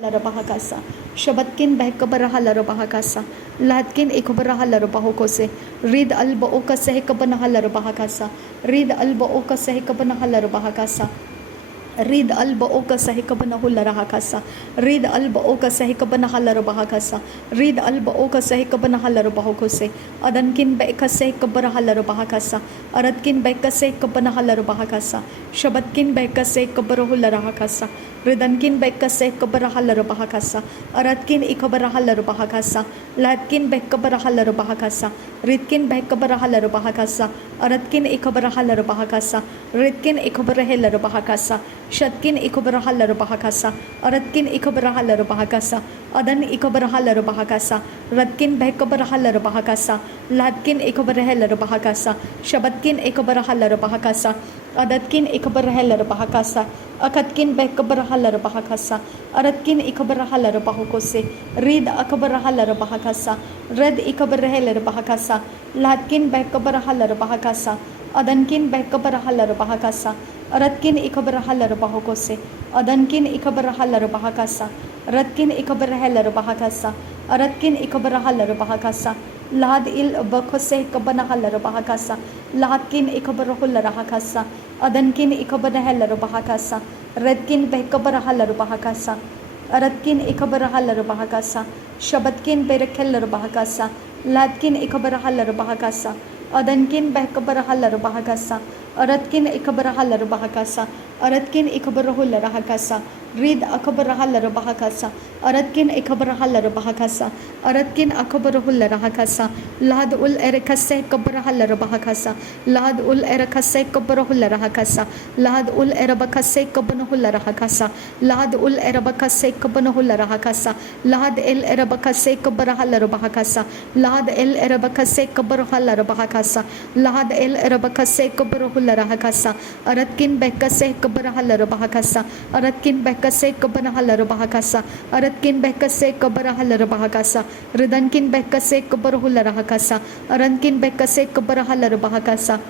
Larabahakasa, Shabatkin Bekabarahalarabahakasa, Latkin Ekabarahalarabahokose, Read Alba Oka Sehekabanahalarabahakasa, Read Alba Oka Sehekabanahalarabahakasa. Read Alba Oka Sahikabanahullarahakasa, Read Alba Oka Sahikabanahalarabahakasa, Read Alba Oka Sahikabanahalarabahokose, Adankin Beka Sehikabarahalarabahakasa, Aratkin Beka Sehikabanahalarabahakasa, Shabatkin Beka Sehikabarahullarahakasa, Ridankin Beka Sehikabarahalarabahakasa, Aratkin Ikabarahalarabahakasa, Latkin Bekabarahalarabahakasa, Ritkin Bekabarahalarabahakasa, Aratkin Ikabarahalarabahakasa, Ritkin Ikabarahalarabahakasa, Shatkin Ikabarahalarabahakasa, Aratkin Ikabarahalarabahakasa, Adan Ikabarahalarabahakasa, Ratkin Bekabarahalarabahakasa, Latkin Ikabarahalarabahakasa, Shabatkin Ikabarahalarabahakasa, Adatkin Ikabarahalarabahakasa, Akatkin Bekabarahalarabahakasa, Aratkin Ikabarahalarabahokose, Read Akabarahalarabahakasa, Red Ikabarahalarabahakasa, Latkin Bekabarahalarabahakasa, Adankin Bekabarahalarabahakasa, Aratkin Ikabarahalarabahokose, Adankin Ikabarahalarabahakasa, Ratkin Ikabarahalarabahakasa, Aratkin Ikabarahalarabahakasa, Lahad il Bakose Kabanahalarabahakasa, Lahatkin Ikabarahularahakasa, Adankin Ikabarahalarabahakasa, Redkin Bekabarahalarabahakasa, Aratkin Ikabarahalarabahakasa, Shabatkin Berekelarabahakasa, Latkin Ikabarahalarabahakasa, Adankin Bekabarahalarabahakasa, Aratkin Ikabarahalarabahakasa, Aratkin Ikabarahularahakasa, Read Akabarahalarabahakasa, Aratkin Ikabarahalarabahakasa, Aratkin Akabarahularahakasa, Lahad ul Erekase Kabarahalarabahakasa, Lahad ul Erekase Kabarahularahakasa, Lahad ul Erabakase Kabanahularahakasa, Lahad ul Erabakase Kabanahularahakasa, Lahad el Erabakase Kabarahalarabahakasa, Lahad el Erabakase Kabarahalarabahakasa, Lahad el Erabakase Kabarahularahakasa, Aratkin Bekase Kabarahalarabahakasa, Aratkin Bekase Kabanahalarabahakasa, Aratkin Bekase Kabarahalarabahakasa, Ridankin Bekase Kabarahularahakasa, Arankin Bekase Kabarahalarabahakasa,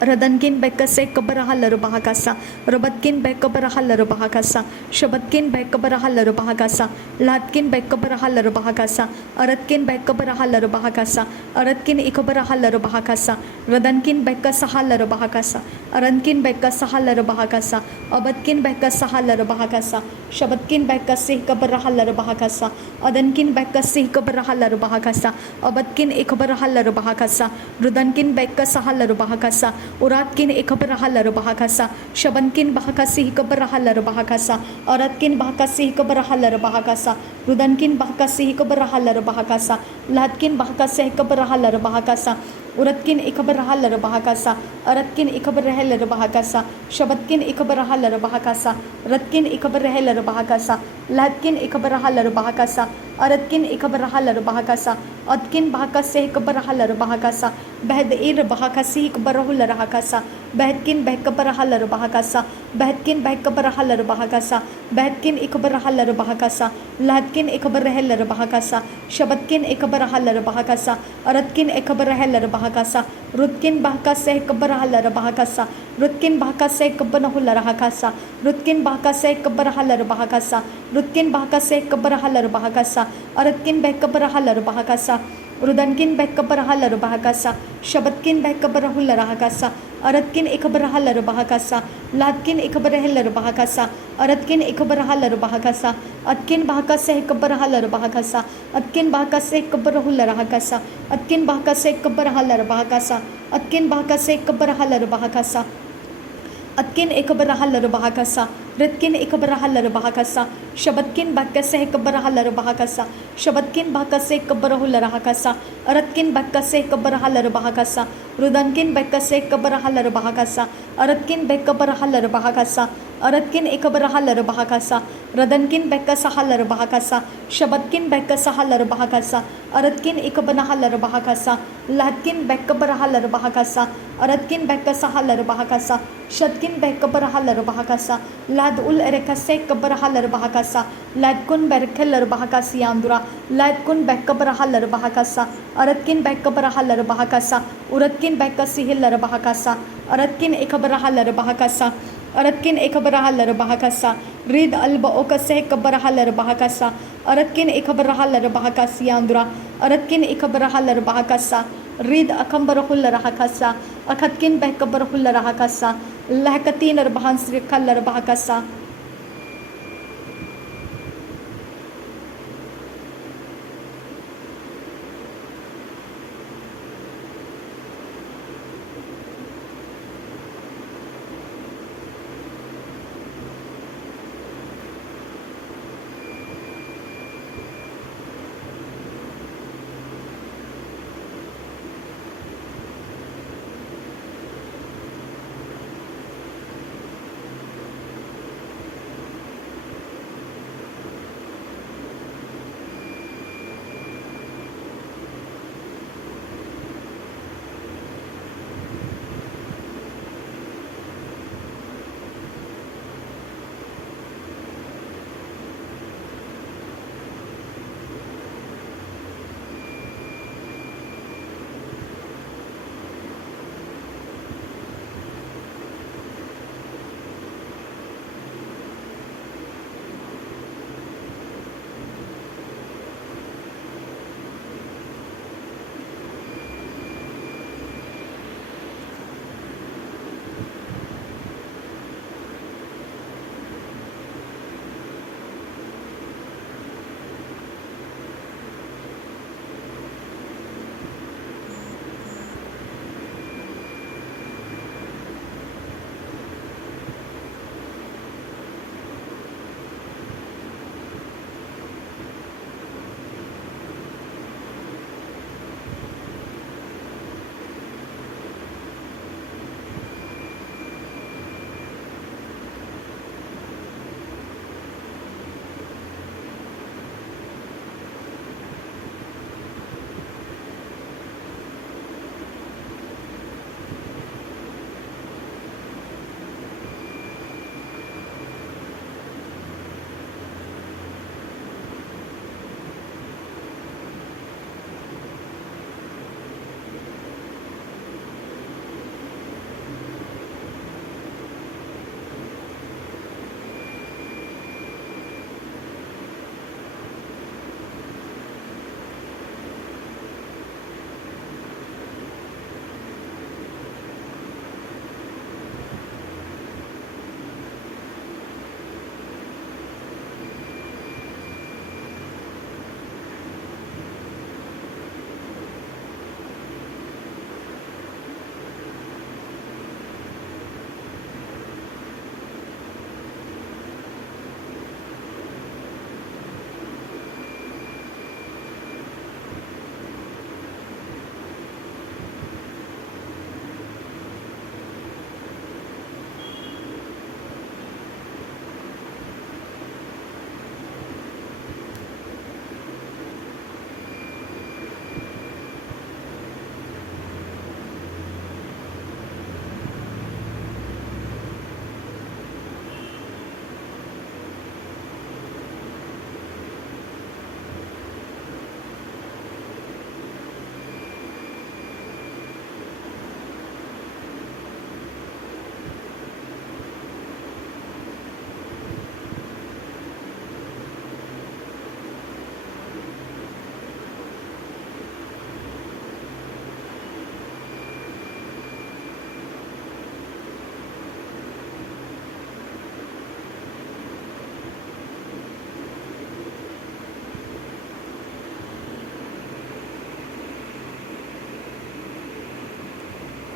Radankin Bekase Kabarahalarabahakasa, Rabatkin Bekabarahalarabahakasa, Shabatkin Bekabarahalarabahakasa, Latkin Bekabarahalarabahakasa, Aratkin Bekabarahalarabahakasa, Aratkin Ikabarahalarabahakasa, Radankin Bekasahalarabahakasa, Arankin Bekasahalarabahakasa, Abatkin Bekasahalarabahakasa, Shabatkin Bekasih Kabarahalarabahakasa, Adankin Bekasih Kabarahalarabahakasa, Abatkin Ikabarahalarabahakasa, Rudankin Bekasahalarabahakasa, Uratkin Ikabarahalarabahakasa, Shabankin Bahakasih Kabarahalarabahakasa, Aratkin Bahakasih Kabarahalarabahakasa, Rudankin Bahakasih Kabarahalarabahakasa, Latkin Bahakasih Kabarahalarabahakasa, Uratkin Ikabarahalarabahakasa, Aratkin Ikabarahalarabahakasa, Shabatkin Ikabarahalarabahakasa, Ratkin Ikabarahalarabahakasa, Latkin Ikabarahalarabahakasa, Aratkin Ikabarahalarabahakasa, Atkin Bahakasih Kabarahalarabahakasa, Bahdir Bahakasih Kabarahularahakasa, Bahadkin Bekabarahalarabahakasa, Bahadkin Bekabarahalarabahakasa, Bahadkin Ikabarahalarabahakasa, Latkin Ikabarahalarabahakasa, Shabatkin Ikabarahalarabahakasa, Aratkin Ikabarahalarabahakasa, Rutkin Bahakasih Kabarahalarabahakasa, Rutkin Bahakasih Kabanahularahakasa, Rutkin Bahakasih Kabarahalarabahakasa, Rutkin Bahakasih Kabarahalarabahakasa, Aratkin Bekabarahalarabahakasa, Rudankin Bekabarahalarabahakasa, Shabatkin Bekabarahularahakasa, Aratkin Ikabarahalarabahakasa, Latkin Ikabarahalarabahakasa, Aratkin Ikabarahalarabahakasa, Atkin Bahakasih Kabarahalarabahakasa, Atkin Bahakasih Kabarahularahakasa, Atkin Bahakasih Kabarahalarabahakasa, Atkin Bahakasih Kabarahalarabahakasa, Atkin Ikabarahalarabahakasa, Ritkin Ikabarahalarabahakasa, Shabatkin Bakasih Kabarahalarabahakasa, Shabatkin Bakasih Kabarahularahakasa, Aratkin Bakasih Kabarahalarabahakasa, Rudankin Bakasih Kabarahalarabahakasa, Aratkin Bekabarahalarabahakasa, Aratkin Ikabarahalarabahakasa, Radankin Bekasahalarabahakasa, Shabatkin Bekasahalarabahakasa, Aratkin Ikabanahalarabahakasa, Latkin Bekabarahalarabahakasa, Aratkin Bekasahalarabahakasa, Shatkin Bekabarahalarabahakasa, Lad ul Erekase Kabarahalarabahakasa, Ladkun Berkelarabahakasi Andura, Ladkun Bekabarahalarabahakasa, Aratkin Bekabarahalarabahakasa, Uratkin Bekasihilarabahakasa, Aratkin Ikabarahalarabahakasa, Aratkin ekabrahalar bahakasa. Rid alba okase kabrahalar bahakasa. Aratkin ekabrahalar bahakasi andra. Aratkin ekabrahalar bahakasa. Rid akambarahullar hakasa. Akatkin behkabarahullar hakasa. Lahkatin arbahansri kallar bahakasa.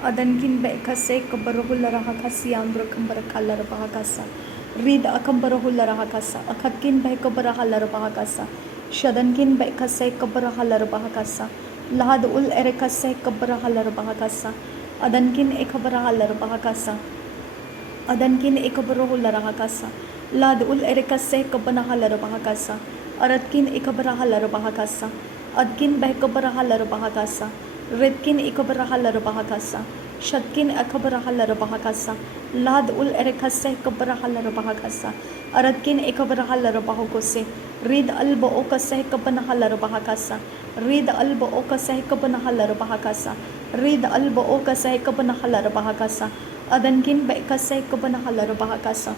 Adankin bekase kabarahullara hakasi andra kambara kallara bahakasa. Rid akambarahullara hakasa. Akatkin bekabarahullara bahakasa. Shadankin bekase kabarahullara bahakasa. Lahad ul erekase kabarahullara bahakasa. Adankin ekabarahullara bahakasa. Adankin ekabarahullara hakasa. Lad ul erekase kabanahallara bahakasa. Aratkin ekabarahullara bahakasa. Adkin bekabarahullara bahakasa. Redkin ikabarahal bahakasa, Shadkin akabarahal bahakasa, Lad ul erekase kabarahal bahakasa, Aradkin ikabarahal bahakose, Rid alba okase kabanahal bahakasa, Rid alba okase kabanahal bahakasa, Rid alba okase kabanahal bahakasa, Adankin bekase kabanahalar bahakasa.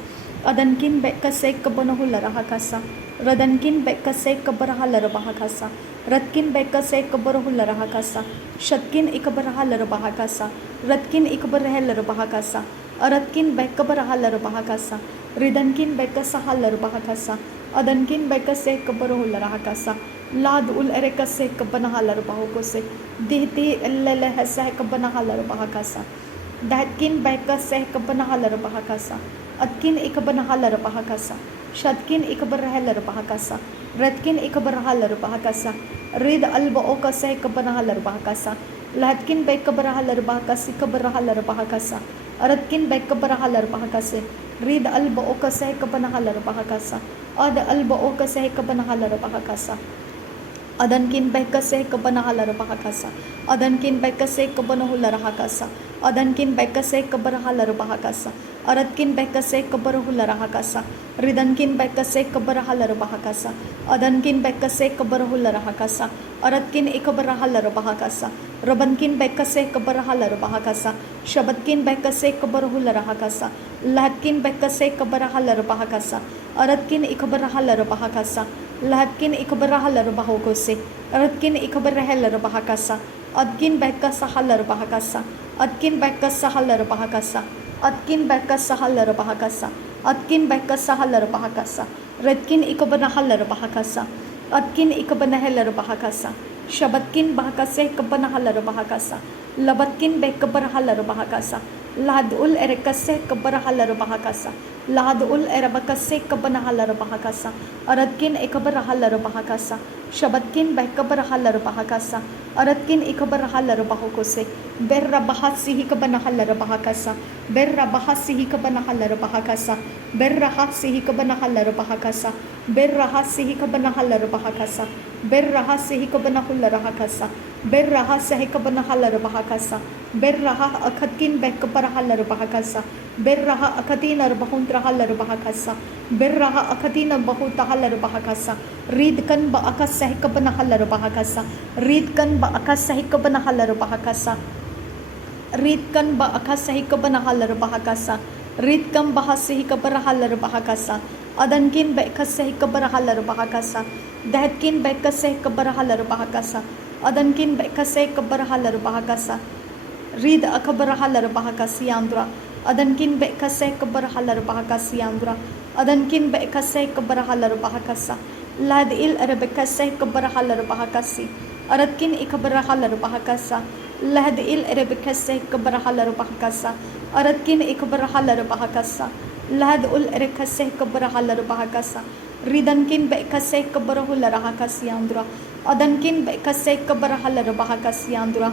Adankin bekase kabanahular hakasa. Radankin bekase kabarahalar bahakasa. Ratkin bekase kabarahular hakasa. Shatkin ikabarahalar bahakasa. Ratkin ikabarahalar bahakasa. Aratkin bekabarahalar bahakasa. Ridankin bekasahalar bahakasa. Adankin bekase kabarahular hakasa. Lad ul erekase kabanahalar bahokose. Dihti ellele hasa kabanahalar bahakasa. Datkin bekase kabanahalar bahakasa. Atkin ikabanahalar bahakasa. Shatkin ikabarahalar bahakasa. Ratkin ikabarahalar bahakasa. Rid alba okase kabanahalar bahakasa. Latkin bekabarahalar bahakasi kabarahalar bahakasa. Aratkin bekabarahalar bahakase. Rid alba okase kabanahalar bahakasa. Ad alba okase kabanahalar bahakasa. Adankin bekase kabanahalar bahakasa. Adankin bekase kabanahular hakasa. Adankin bekase kabarahalar bahakasa. Aratkin bekase kabarahular hakasa. Ridankin bekase kabarahalar bahakasa. Adankin bekase kabarahular hakasa. Aratkin ikabarahalar bahakasa. Rabankin bekase kabarahalar bahakasa. Shabatkin bekase kabarahular hakasa. Latkin bekase kabarahalar bahakasa. Aratkin ikabarahalar bahakasa. Latkin ikabarahalar bahokose. Aratkin ikabarahalar bahakasa. Adkin bekasahalar bahakasa. Adkin bekasahalar bahakasa. Adkin bekasahalar bahakasa. Adkin bekasahalar bahakasa. Redkin ikabanahalar bahakasa. Adkin ikabanahalar bahakasa. Shabatkin bahakase kabanahalar bahakasa. Labatkin bekabarahalar bahakasa. Ladul erekase kabarahalar bahakasa. Ladul erabakase kabanahalar bahakasa. Aratkin ikabarahalar bahakasa. Shabatkin bekabarahalar bahakasa. Aratkin ikabarahalar bahokose. Berra bahasihi kabanahalar bahakasa. Berra bahasihi kabanahalar bahakasa. Berra hasihi kabanahalar bahakasa. Berra hasihi kabanahalar bahakasa. Berra hasihi kabanahular hakasa. Berra hasihi kabanahalar bahakasa. Berra akatkin bekabarahalar bahakasa. Berra akatinar bahuntrahalar bahakasa. Berra akatinar bahutahalar bahakasa. Ridkan ba akasah kabanahalar bahakasa. Ridkan ba akasah kabanahalar bahakasa. Ridkan ba akasah kabanahalar bahakasa. Ridkan bahasihi kabarahalar bahakasa. Adankin bekasah kabarahalar bahakasa. Datkin bekasah kabarahalar bahakasa. Adankin bekasah kabarahalar bahakasa. Rid akabarahalar bahakasi andra. Adankin bekasah kabarahalar bahakasi andra. Adankin bekasah kabarahalar bahakasa. Lad il erebekasah kabarahalar bahakasi. Aratkin ikabarahalar bahakasa. Lad il erebekasah kabarahalar bahakasa. Aratkin ikabarahalar bahakasa. Lad ul erekasah kabarahalar bahakasa. Ridankin bekasah kabarahular hakasi andra. Adankin bekasah kabarahalar bahakasi andra.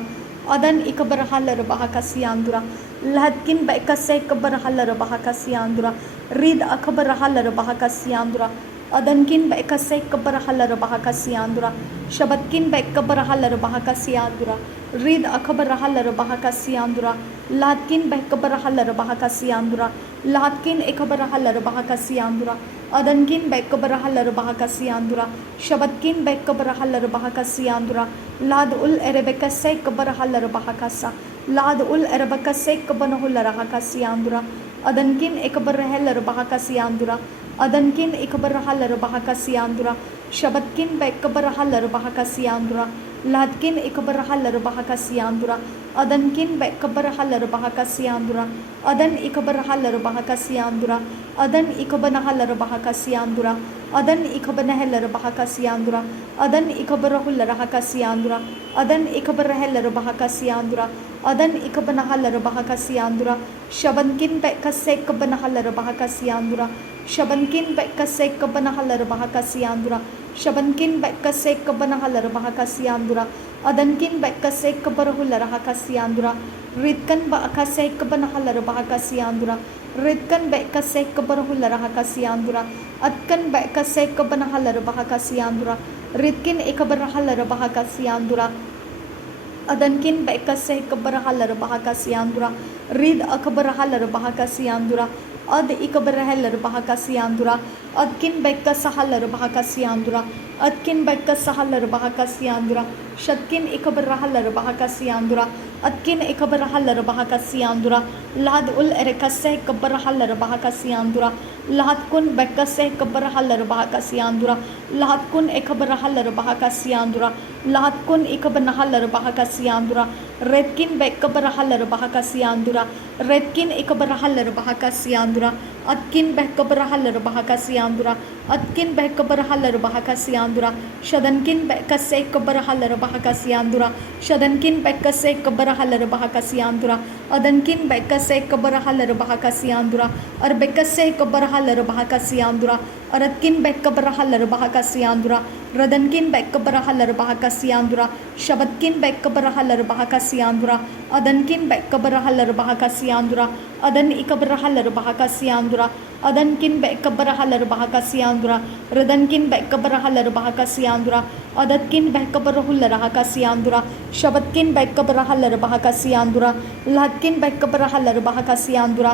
Adan ikabarahalar bahakasi andra. Ladkin bekasah kabarahalar bahakasi andra. Rid akabarahalar bahakasi andra. Adankin bekasah kabarahalar bahakasi andra. Shabatkin bekabarahalar bahakasi andra. Rid akabarahalar bahakasi andra. Ladkin bekabarahalar bahakasi andra. Ladkin ikabarahalar bahakasi andra. Adankin bekabarahalar bahakasi andra. Shabatkin bekabarahalar bahakasi andra. Lad ul erebekasah kabarahalar bahakasa. Lad ul erebekasah kabanahular hakasi andra. Adankin ikabarahalar bahakasi andra. Adankin ikabarahalar bahakasi andra. Shabatkin bekabarahalar bahakasi andra. Ladkin ikabarahalar bahakasi andra. Adankin bekabarahalar bahakasi andra. Adan ikabarahalar bahakasi andra. Adan ikabanahalar bahakasi andra. Adan ikabanahalar bahakasi andra. Adan ikabarahular hakasi andra. Adan ikabarahalar bahakasi andra. Adan ikabanahalar bahakasi andra. Shabankin bekasah kabanahalar bahakasi andra. Shabankin bekasah kabanahalar bahakasi andra. Shabankin bekasah kabanahalar bahakasi andra. Adankin bekasah kabarahular hakasi andra. Ridkan ba akasah kabanahalar bahakasi andra. Ridkan bekasah kabarahular hakasi andra. Atkan bekasah kabanahalar bahakasi andra. Ridkin ikabarahalar bahakasi andra. Adankin bekasah kabarahalar bahakasi andra. Rid akabarahalar bahakasi andra. Ad ikabarahalar bahakasi andra. Adkin bekasahalar bahakasi andra. Adkin bekasahalar bahakasi andra. Shatkin ikabarahalar bahakasi andra. Atkin ikabarahal bahakasiandura lahad ul erekase kabarahal bahakasiandura lahat kun bekase kabarahal bahakasiandura lahat kun ikabarahal bahakasiandura lahat kun ikabanahal bahakasiandura redkin bekabarahal bahakasiandura redkin ikabarahal bahakasiandura atkin bekabarahal bahakasiandura atkin bekabarahal bahakasiandura shadankin bekase kabarahal bahakasiandura shadankin bekase kabarahal bahakasiandura adankin bekase kabarahal bahakasiandura arbekase kabarahal bahakasiandura aratkin bekabarahal bahakasiandura radankin bekabarahal bahakasiandura shabatkin bekabarahal bahakasiandura adankin bekabarahal bahakasiandura adan ikabarahal bahakasiandura adankin bekabarahal bahakasiandura radankin bekabarahal bahakasiandura adatkin bekabarahul bahakasiandura shabatkin bekabarahal bahakasiandura lahatkin bekabarahal bahakasiandura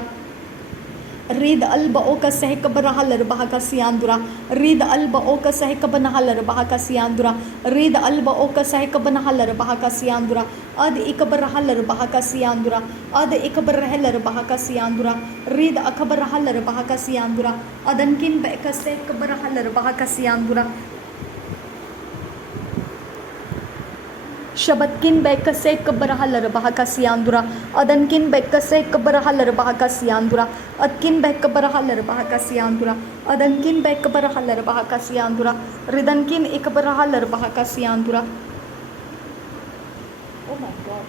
Read alba oka sehka barahalar bahakasiandura. Read alba oka sehka banahalar bahakasiandura. Read alba oka sehka banahalar bahakasiandura. Ad ikabarahalar bahakasiandura. Ad ikabarahalar bahakasiandura. Read akabarahalar bahakasiandura. Adankin beka sehka barahalar bahakasiandura. Shabatkin bekase kabarahal bahakasiandura adankin bekase kabarahal bahakasiandura atkin bekabarahal bahakasiandura adankin bekabarahal bahakasiandura ridankin ikabarahal bahakasiandura. Oh my god.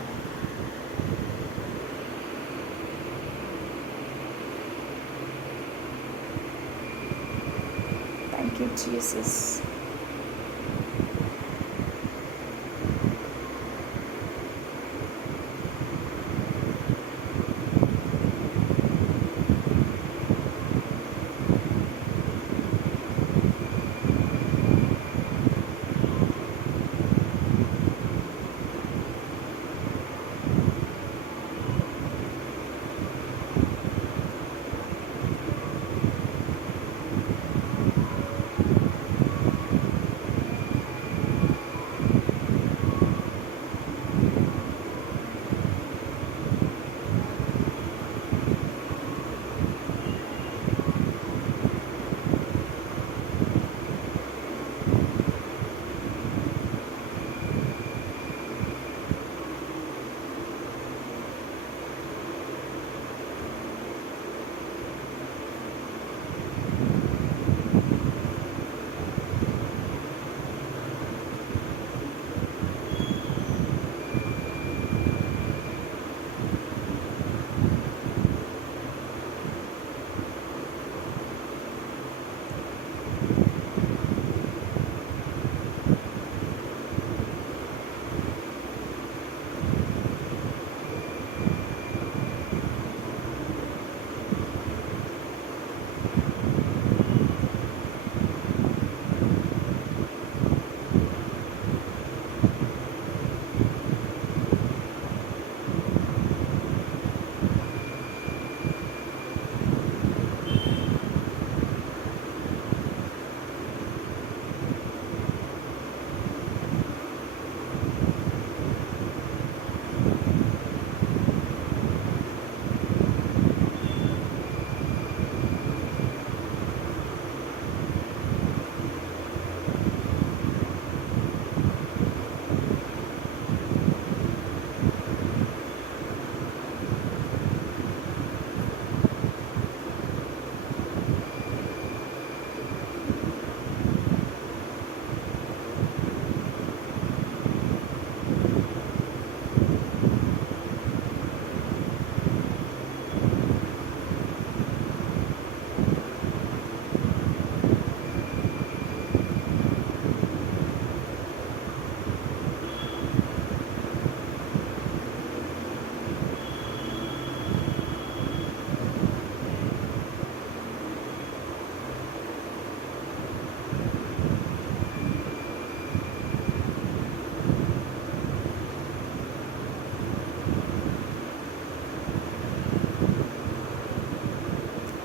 Thank you, Jesus.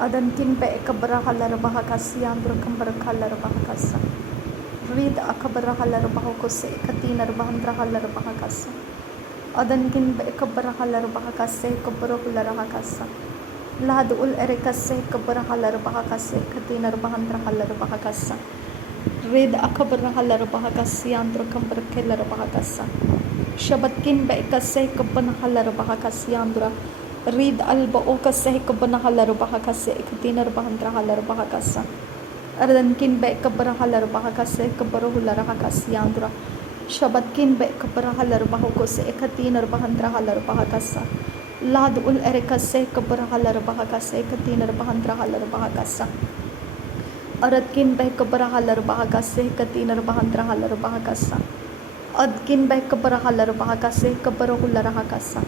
Adankin be ekabarahalar bahakasiandura kambarakalar bahakasa. Read akabarahalar bahakose ekatinar bahandrahalar bahakasa. Adankin ba ikabarahalar bahakase kabarahularaha Lahad ul erekase kabarahalar bahakase katinar bahandrahalar bahakasa Red akabarahalar bahakasi andro kambarkelar bahakasa Shabatkin ba ikase kabanahalar bahakasi andra Read alba okase kabanahalar bahakase katinar bahandrahalar bahakasa Ardankin ba ikabarahalar bahakase kabarahularaha andra Shabatkin be kabarahalar bahukose ekatinar bahandrahalar bahakasa Lad ul erekase kabarahalar bahakase ekatinar bahandrahalar bahakasa Aratkin be kabarahalar bahakase ekatinar bahandrahalar bahakasa Adkin be kabarahalar bahakase kabarahular hakasa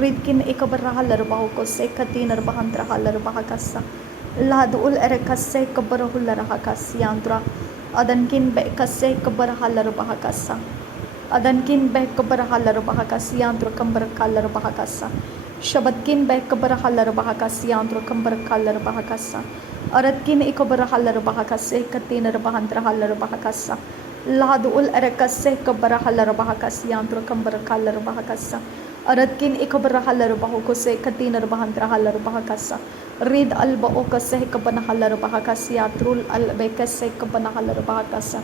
Ridkin ekabarahalar bahukose ekatinar bahandrahalar bahakasa Lad ul erekase kabarahular hakasi andra Adankin be kase kabarahalar bahakasa Adankin be kabarahalar bahakasi andro kambarakalar bahakasa Shabatkin be kabarahalar bahakasi andro kambarakalar bahakasa Aratkin ekabarahalar bahakase katinar bahandrahalar bahakasa Lad ul erekase kabarahalar bahakasi andro kambarakalar bahakasa Aratkin ekabarahalar bahukose katinar bahandrahalar bahakasa Rid alba okase kabanahalar bahakasi atrul albekase kabanahalar bahakasa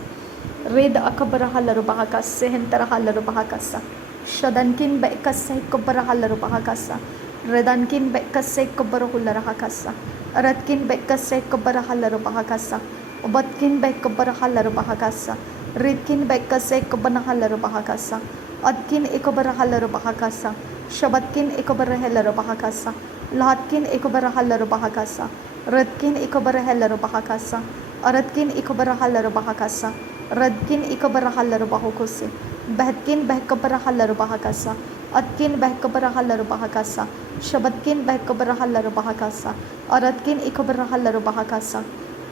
Red akabarahalar bahakase hentarahalar bahakasa Shadankin bekase kabarahalar bahakasa Redankin bekase kabarahular hakasa Aratkin bekase kabarahalar bahakasa Obatkin bekabarahalar bahakasa Ridkin bekase kabanahalar bahakasa Adkin ekabarahalar bahakasa Shabatkin ekabarahalar bahakasa Lahatkin ekabarahalar bahakasa Radkin ekabarahalar bahakasa Aratkin ekabarahalar bahakasa Radkin ekabarahalar bahukose Bahatkin behkabarahalar bahakasa Adkin behkabarahalar bahakasa Shabatkin behkabarahalar bahakasa Aratkin ekabarahalar bahakasa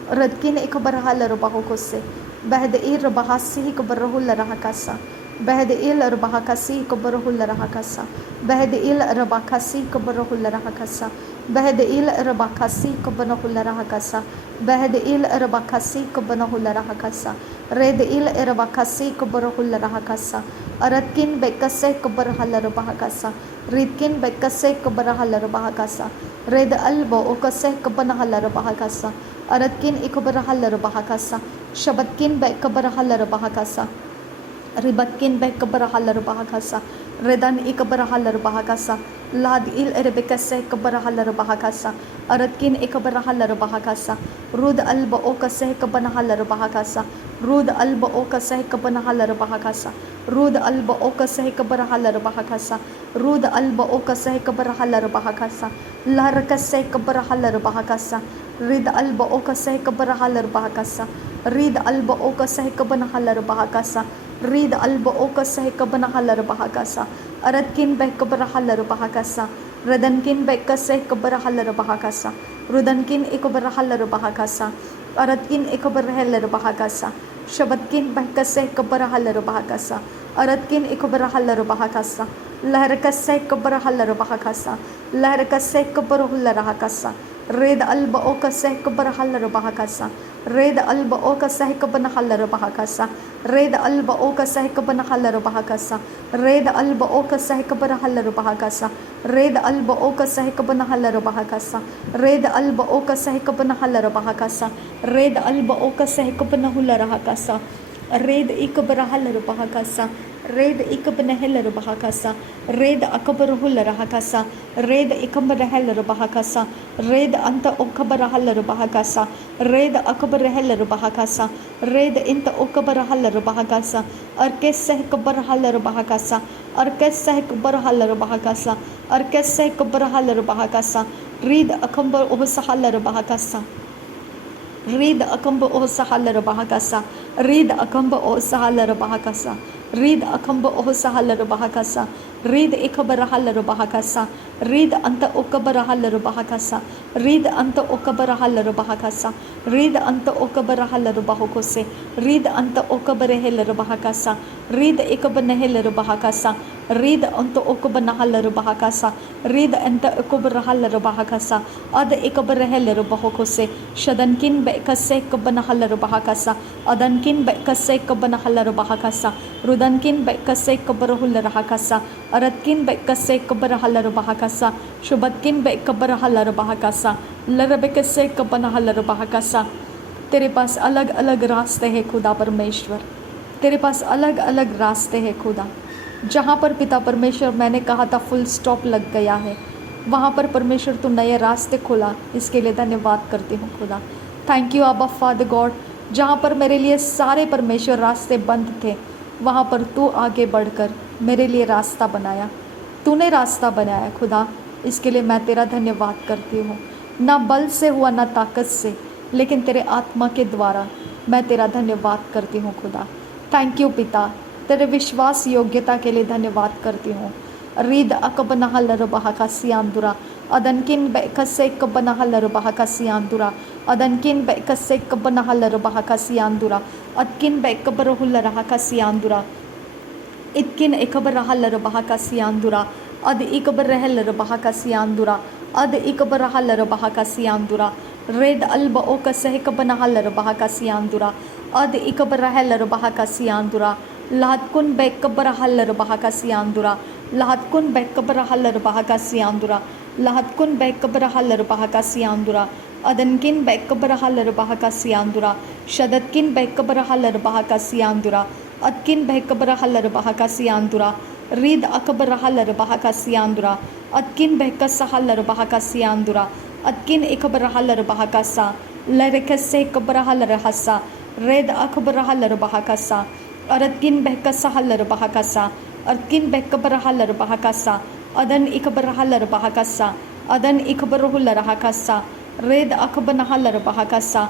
Radkin ekabarahalar bahukose Bahdeir bahasi kabarahular hakasa Bahdeil bahakasi kabarahular hakasa Bahdeil rabakasi kabarahular hakasa Bahdeil rabakasi kabanahular hakasa Bahdeil rabakasi kabanahular hakasa Redil rabakasi kabarahular hakasa Aratkin bekase kabarahalar bahakasa Ridkin bekase kabarahalar bahakasa Red albo okase kabanahalar bahakasa Aratkin ekabarahalar bahakasa Shabatkin bekabarahalar bahakasa Ribatkin bekabarahalar bahakasa Redan ekabarahalar bahakasa Lad il erebekase kabarahalar bahakasa Aratkin ekabarahalar bahakasa Rud alba okase kabanahalar bahakasa Rud alba okase kabanahalar bahakasa Rud alba okase kabarahalar bahakasa Rud alba okase kabarahalar bahakasa Larakase kabarahalar bahakasa Rid alba okase kabarahalar bahakasa Rid alba okase kabanahalar bahakasa Rid alba okase kabanahalar bahakasa Aratkin bekabarahalar bahakasa Redankin bekase kabarahalar bahakasa Rudankin ekabarahalar bahakasa Aratkin ekabarahalar bahakasa Shabatkin bekase kabarahalar bahakasa Aratkin ekabarahalar bahakasa Laharakase kabarahalar bahakasa Laharakase kabarahular hakasa Red alba okase kabarahalar bahakasa Red alba okase kabanahalar bahakasa Red alba okase kabanahalar bahakasa Red alba okase kabarahalar bahakasa Red alba okase kabanahalar bahakasa Red alba okase kabanahalar bahakasa Red alba okase kabanahular hakasa Red ikabarahalar bahakasa Red ikabanahalar bahakasa Red akabarahular hakasa Red ikabarahalar bahakasa Red anta okabarahalar bahakasa Red akabarahalar bahakasa Red inta okabarahalar bahakasa Arkeseh kabarahalar bahakasa Arkeseh kabarahalar bahakasa Arkeseh kabarahalar bahakasa Red akambar osahalar bahakasa Read akamba o sahalar bahakasa. Read akamba o sahalar bahakasa. Read akamba o sahalar bahakasa. Read ikabarahalar bahakasa. Read anta okabarahalar bahakasa. Read anta okabarahalar bahakasa. Read anta okabarahalar bahukose. Read anta okabarahalar bahakasa. Read ikabanahalar bahakasa. Read anta okabanahalar bahakasa. Read anta okabarahalar bahakasa. Ada ikabarahalar bahukose. Shadankin bekase kabanahalar bahakasa. Adankin bekase kabanahalar bahakasa. Rudankin bekase kabarahular hakasa. Aratkin bekase kabarahalar bahakasa. Shubhatkin bekabarahalar bahakasa. लरबेकसे कपनहलर बहकसा। तेरे पास अलग अलग रास्ते हैं खुदा परमेश्वर, तेरे पास अलग अलग रास्ते हैं खुदा। जहाँ पर पिता परमेश्वर मैंने कहा था फुल स्टॉप लग गया है, वहाँ पर परमेश्वर तू नए रास्ते खोला, इसके लिए धन्यवाद करती हूँ खुदा। थैंक यू आबा फादर गॉड। जहाँ पर मेरे लिए सारे परमेश्वर रास्ते बंद थे, वहाँ पर तू आगे बढ़कर मेरे लिए रास्ता बनाया, तूने रास्ता बनाया खुदा, इसके लिए मैं तेरा धन्यवाद करती हूँ। ना बल से हुआ ना ताकत से, लेकिन तेरे आत्मा के द्वारा मैं तेरा धन्यवाद करती हूँ खुदा। थैंक यू पिता, तेरे विश्वास योग्यता के लिए धन्यवाद करती हूँ। रीद अकबनहलर बहकासियांदुरा अदनकिन बेकसे कबनहलर बहकासियांदुरा अदनकिन बेकसे कबनहलर बहकासियांदुरा अदकिन बेकबरहुलर हकासियांदुरा इतकिन एकबरहलर बहकासियांदुरा अद इकबरहलर बहकासियांदुरा अद इकबरहलर बहकासियांदुरा रेद अल्ब ओकसह कबनहलर बहकासियांदुरा अद इकबरहलर बहकासियांदुरा लाहतकुन बेकबरहलर बहकासियांदुरा लाहतकुन बेकबरहलर बहकासियांदुरा लाहतकुन बेकबरहलर बहकासियांदुरा अदनकिन बेकबरहलर बहकासियांदुरा शदतकिन बेकबरहलर बहकासियांदुरा अदकिन बेकबरहलर बहकासियांदुरा रीद अकबरहलर बहकासियांदुरा अदकिन बेकसहलर बहकासियांदुरा अदकिन इकबरहलर बहकासा लरकसे कबरहलर हसा रेद अकबरहलर बहकासा अरदकिन बेकसहलर बहकासा अदकिन बेकबरहलर बहकासा अदन इकबरहलर बहकासा अदन इकबरहुलर हकासा रेद अकबनहलर बहकासा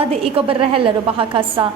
अद इकबरहलर बहकासा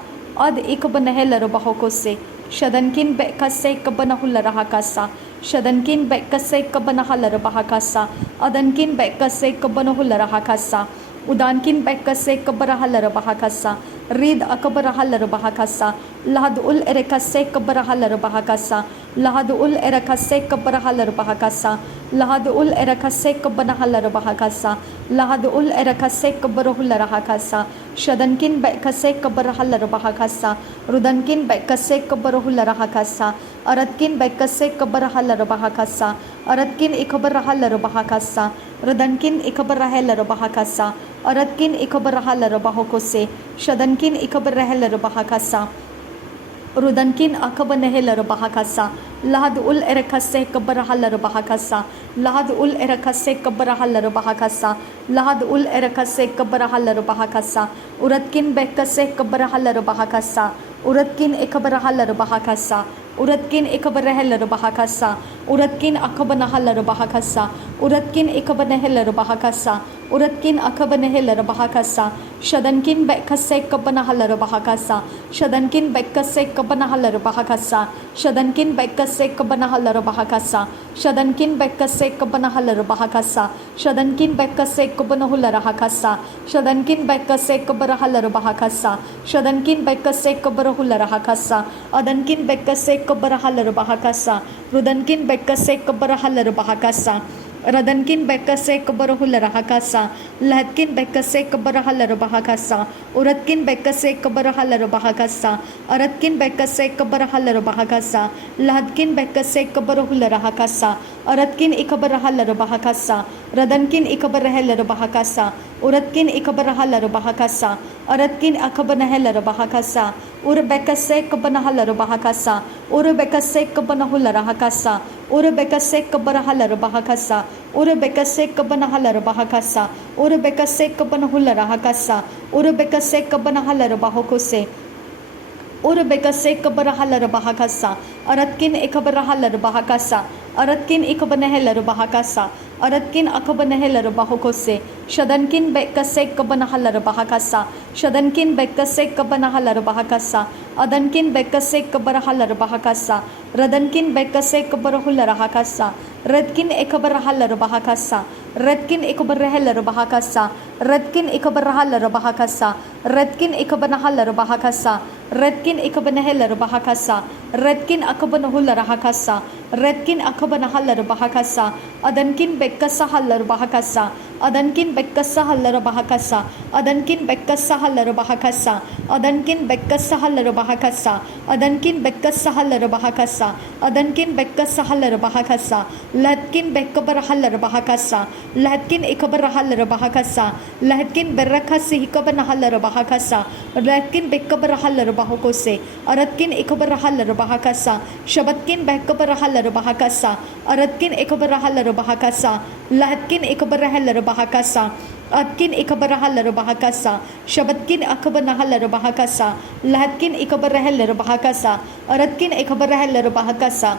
अद इकबनहलर बहकोसे शदनकिन बेकसे कबनहुलर हकासा शदनकिन बेकसे कबनहलर बहकासा अदनकिन बेकसे कबनहुलर हकासा उदानकिन बेकसे कबरहलर बहकासा रीद अकबरहलर बहकासा लहद उल एरकसे कबरहलर बहकासा लहद उल एरकसे कबरहलर बहकासा लहद उल एरकसे कबनहलर बहकासा लहद उल एरकसे कबरहुलर हकासा शदनकिन बेकसे कबरहलर बहकासा रुदनकिन बेकसे कबरहुलर हकासा अरदकिन बेकसे कबरहलर बहकासा अरदकिन इकबरहलर बहकासा रुदनकिन इकबरहलर बहकासा अरदकिन इकबरहलर बहकोसे शदनकिन इकबरहलर बहकासा रुदनकिन अकबनहलर बहकासा लहद उल एरकसे कबरहलर बहकासा लहद उल एरकसे कबरहलर बहकासा लहद उल एरकसे कबरहलर बहकासा उरदकिन बेकसे कबरहलर बहकासा उरदकिन इकबरहलर बहकासा उरदकिन इकबरहलर बहकासा उरदकिन अकबनहलर बहकासा उरदकिन इकबनहलर बहकासा उरदकिन अकबनहलर बहकासा शदनकिन बेकसे कबनहलर बहकासा शदनकिन बेकसे कबनहलर बहकासा शदनकिन बेकसे कबनहलर बहकासा शदनकिन बेकसे कबनहलर बहकासा शदनकिन बेकसे कबनहुलर हकासा शदनकिन बेकसे कबरहलर बहकासा शदनकिन बेकसे कबरहुलर हकासा अदनकिन बेकसे कबरहलर बहकासा रुदनकिन बेकसे कबरहलर बहकासा रदनकिन बेकसे कबरहुलर हकासा लहदकिन बेकसे कबरहलर बहकासा उरदकिन बेकसे कबरहलर बहकासा अरदकिन बेकसे कबरहलर बहकासा लहदकिन बेकसे कबरहुलर हकासा अरदकिन इकबरहलर बहकासा रदनकिन इकबरहलर बहकासा उरदकिन इकबरहलर बहकासा अरदकिन अकबनहलर बहकासा उर बेकसे कबनहलर बहकासा उर बेकसे कबनहुलर हकासा उर बेकसे कबरहलर बहकासा उर बेकसे कबनहलर बहकासा उर बेकसे कबनहुलर हकासा उर बेकसे कबनहलर बहकोसे उर बेकसे कबरहलर बहकासा अरदकिन इकबरहलर बहकासा अरदकिन इकबनहलर बहकासा अरदकिन अकबनहलर बहकोसे शदनकिन बेकसे कबनहलर बहकासा शदनकिन बेकसे कबनहलर बहकासा अदनकिन बेकसे कबरहलर बहकासा रदनकिन बेकसे कबरहुलर हकासा रदकिन इकबरहलर बहकासा रदकिन इकबरहलर बहकासा रदकिन इकबरहलर बहकासा रदकिन इकबनहलर बहकासा रदकिन इकबनहलर बहकासा रदकिन अकबनहुलर हकासा रदकिन अकबनहलर बहकासा अदनकिन बेकसहलर बहकासा adankin bekkasa hallara bahakasa adankin bekkasa hallara bahakasa adankin bekkasa hallara bahakasa adankin bekkasa hallara bahakasa adankin bekkasa hallara bahakasa latkin bekkabara hallara bahakasa latkin ikabara hallara bahakasa latkin berrakasi hikabana hallara bahakasa latkin bekkabara hallara bahakose aratkin ikabara hallara bahakasa shabatkin bekkabara hallara bahakasa aratkin ikabara hallara bahakasa latkin ikabara hallara bahakasa atkin ikabara hallara bahakasa shabatkin akabana hallara bahakasa latkin ikabara hallara bahakasa aratkin ikabara hallara bahakasa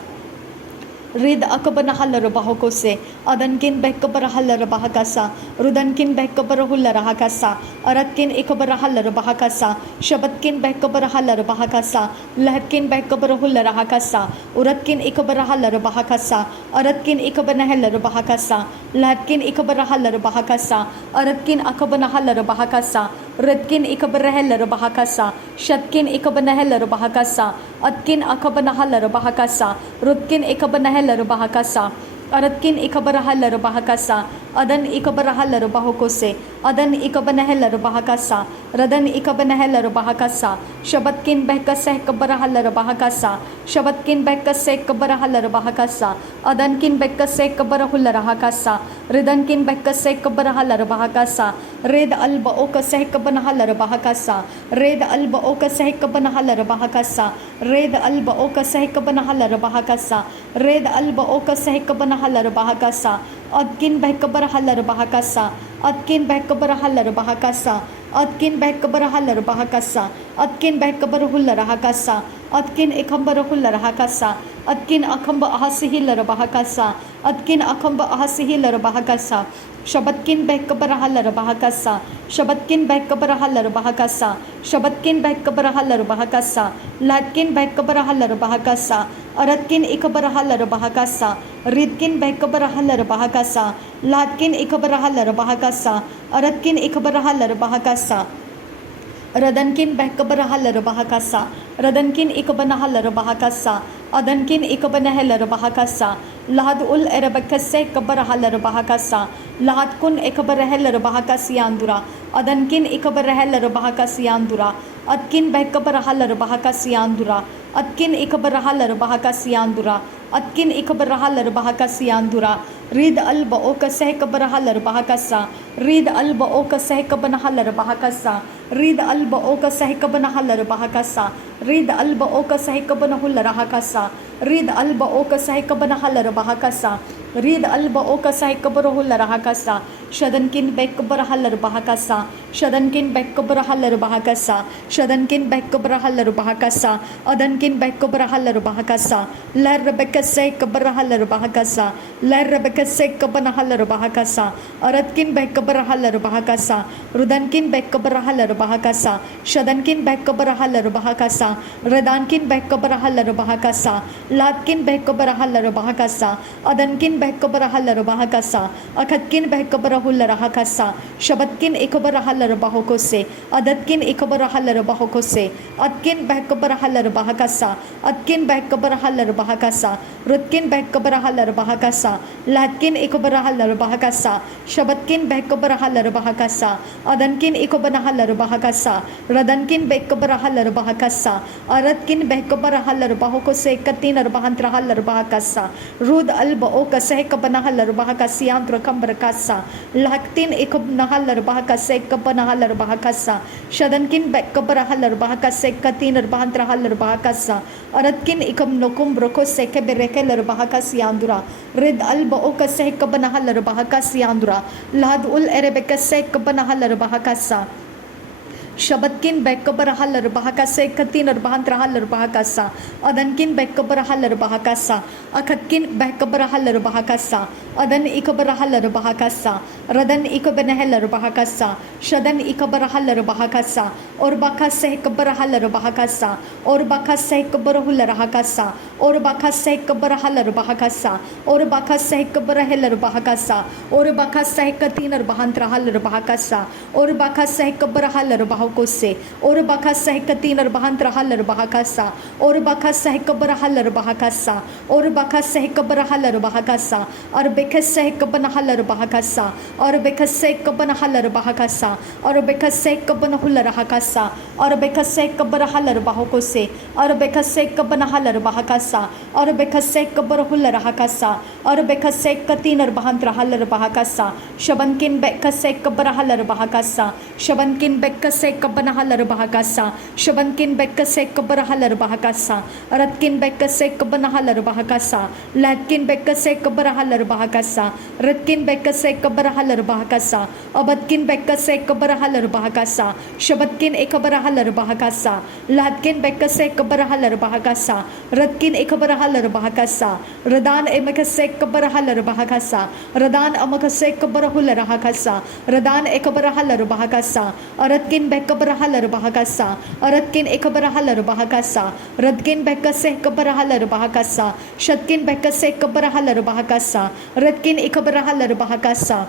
rid akabana hallara bahakose adankin bekkabara hallara bahakasa rudankin bekkabara hullara hakasa aratkin ikabara hallara bahakasa shabatkin bekkabara hallara bahakasa latkin bekkabara hullara hakasa uratkin ikabara hallara bahakasa aratkin ikabana hallara bahakasa latkin ikabara hallara bahakasa aratkin akabana hallara bahakasa redkin ikabara hallara bahakasa shatkin ikabana hallara bahakasa atkin akabana hallara bahakasa rutkin ikabana hallara bahakasa aratkin ikabara hallara bahakasa adan ikabara hallara bahakose adan ikabana hallara bahakasa radan ikabana hallara bahakasa shabatkin behkase ikabara hallara bahakasa shabatkin behkase ikabara hallara bahakasa adankin behkase ikabara hullara hakasa ridankin behkase ikabara hallara bahakasa red alba okase ikabana hallara bahakasa red alba okase ikabana hallara bahakasa red alba okase ikabana hallara bahakasa red alba okase ikabana hallara bahakasa atkin behkabara hallara bahakasa atkin behkabara hallara bahakasa atkin behkabara hallara bahakasa atkin behkabara hullara hakasa atkin ikambara hullara hakasa atkin akamba ahasi hillara bahakasa atkin akamba ahasi hillara bahakasa shabatkin behkabara hallara bahakasa shabatkin behkabara hallara bahakasa shabatkin behkabara hallara bahakasa latkin behkabara hallara bahakasa aratkin ikabara hallara bahakasa ridkin behkabara hallara bahakasa latkin ikabara hallara bahakasa aratkin ikabara hallara bahakasa radankin behkabara hallara bahakasa radankin ikabana hallara bahakasa adankin ikabana hallara bahakasa lahad ul erabakase ikabara hallara bahakasa lahad kun ikabara hallara bahakasi andura adankin ikabara hallara bahakasi andura atkin behkabara hallara bahakasi andura atkin ikabara hallara bahakasi andura atkin ikabara hallara bahakasi andura rid alba okase ikabara hallara bahakasa rid alba okase ikabana hallara bahakasa rid alba okase ikabana hallara bahakasa rid alba okase ikabana hullara hakasa rid alba okase ikabana hallara bahakasa rid alba okase ikabara hullara hakasa shadankin bekkabara hallara bahakasa shadankin bekkabara hallara bahakasa shadankin bekkabara hallara bahakasa adankin bekkabara hallara bahakasa lar bekkase ikabara hallara bahakasa lar bekkase ikabana hallara bahakasa aratkin bekkabara hallara bahakasa rudankin bekkabara hallara bahakasa shadankin bekkabara hallara bahakasa radankin bekkabara hallara bahakasa latkin bekkabara hallara bahakasa adankin bekkabara hallara bahakasa akatkin bekkabara hullara hakasa shabatkin ikabara hallara bahakose adatkin ikabara hallara bahakose atkin bekkabara hallara bahakasa atkin bekkabara hallara bahakasa rutkin bekkabara hallara bahakasa latkin ikabara hallara bahakasa shabatkin bekkabara hallara bahakasa adankin ikabana hallara bahakasa radankin bekkabara hallara bahakasa aratkin bekkabara hallara bahakose katin arbahantra hallara bahakasa rud alba okase ikabana hallara bahakasi andra kambarakasa lahtin ikabana hallara bahakase ikabana hallara bahakasa shadankin bekkabara hallara bahakase katin arbahantra hallara bahakasa aratkin ikam nokum brokose keberekelar bahakasi andura red alba okase ikabana hallara bahakasi andura lahad ul erebekase ikabana hallara bahakasa shabatkin bekkabara hallara bahakasa katin arbahantra hallara bahakasa adankin bekkabara hallara bahakasa akatkin bekkabara hallara bahakasa adan ikabara hallara bahakasa radan ikabana hallara bahakasa shadan ikabara hallara bahakasa और बाखा सह कब्बर huller बहकसा और बाखा सह कब्बर हुलर हकसा और बाखा सह कब्बर हलर बहकसा और बाखा सह कब्बर हलर बहकसा और बाखा सह कतीनर बहंत्र हलर बहकसा और बाखा सह कब्बर हलर बह bahokose or bakasa hekatin or bahantra haller bahakasa or bakasa hekabara haller bahakasa or bakasa hekabara haller bahakasa or bekasa hekabana haller bahakasa or bekasa hekabana haller bahakasa or bekasa hekabana huller hakasa or bekasa hekabara haller bahokose or bekasa hekabana haller bahakasa or bekasa hekabara huller hakasa or bekasa hekatin or bahantra haller bahakasa shabankin bekasa hekabara haller bahakasa shabankin bekasa hekabana haller bahakasa shabankin bekasa hekabara haller bahakasa ratkin bekasa hekabana haller bahakasa latkin bekasa hekabara haller bahakasa ratkin bekasa hekabara haller bahakasa abatkin bekasa hekabara haller bahakasa shabatkin ekabara haller bahakasa latkin bekasa hekabara haller bahakasa ratkin ekabara haller bahakasa radan emakasa hekabara haller bahakasa radan amakasa hekabara huller bahakasa radan ekabara haller bahakasa aratkin bekabara haller bahakasa aratkin ekabara haller bahakasa radkin bekasa hekabara haller bahakasa shatkin bekasa hekabara haller bahakasa ratkin ekabara haller bahakasa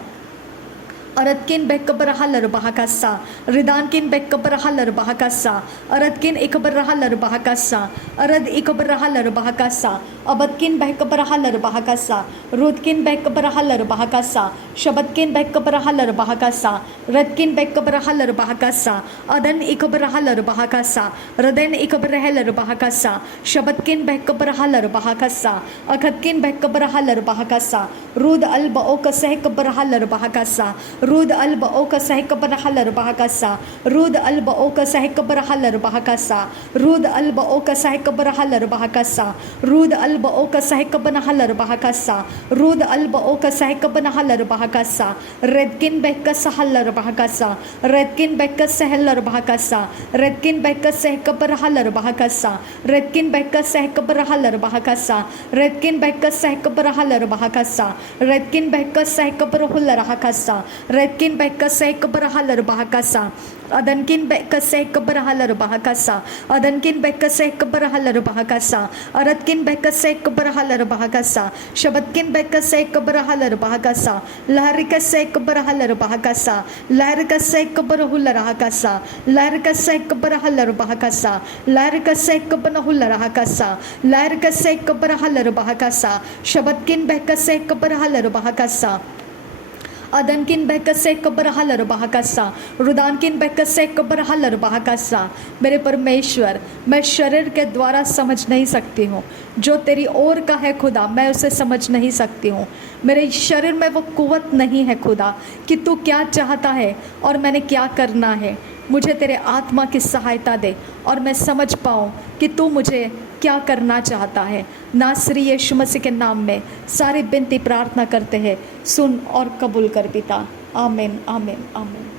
aratkin bekabara haller bahakasa ridankin bekabara haller bahakasa aratkin ekabara haller bahakasa arad ekabara haller bahakasa abatkin bekabara haller bahakasa rudkin bekabara haller bahakasa shabatkin bekabara haller bahakasa radkin bekabara haller bahakasa adan ekabara haller bahakasa raden ekabara haller bahakasa shabatkin bekabara haller bahakasa akhatkin bekabara haller bahakasa rud al baokasa hekabara haller bahakasa rud alba oka sahikabara haller bahakasa rud alba oka sahikabara haller bahakasa rud alba oka sahikabara haller bahakasa rud alba oka sahikabana haller bahakasa rud alba oka sahikabana haller bahakasa redkin bekasa haller bahakasa redkin bekasa haller bahakasa redkin bekasa hekabara haller bahakasa redkin bekasa hekabara haller bahakasa redkin bekasa hekabara haller bahakasa redkin bekasa hekabara huller bahakasa redkin bekasa hekabara haller bahakasa adankin bekasa hekabara haller bahakasa adankin bekasa hekabara haller bahakasa aratkin bekasa hekabara haller bahakasa shabatkin bekasa hekabara haller bahakasa laharikasa hekabara haller bahakasa laharikasa hekabara huller bahakasa laharikasa hekabara haller bahakasa laharikasa hekabana huller bahakasa laharikasa hekabara haller bahakasa shabatkin bekasa hekabara haller bahakasa adankin bekasa hekabara haller bahakasa रुदानकिन bekasa hekabara haller bahakasa मेरे परमेश्वर मैं शरीर के द्वारा समझ नहीं सकती हूँ जो तेरी ओर का है खुदा मैं उसे समझ नहीं सकती हूँ मेरे शरीर में वो कुव्वत नहीं है खुदा कि तू क्या चाहता है और मैंने क्या करना है मुझे तेरे आत्मा की सहायता दे और मैं समझ पाऊँ कि तू मुझे क्या करना चाहता है नासरी यीशु मसीह के नाम में सारी विनती प्रार्थना करते हैं सुन और कबूल कर पिता आमीन आमीन आमीन।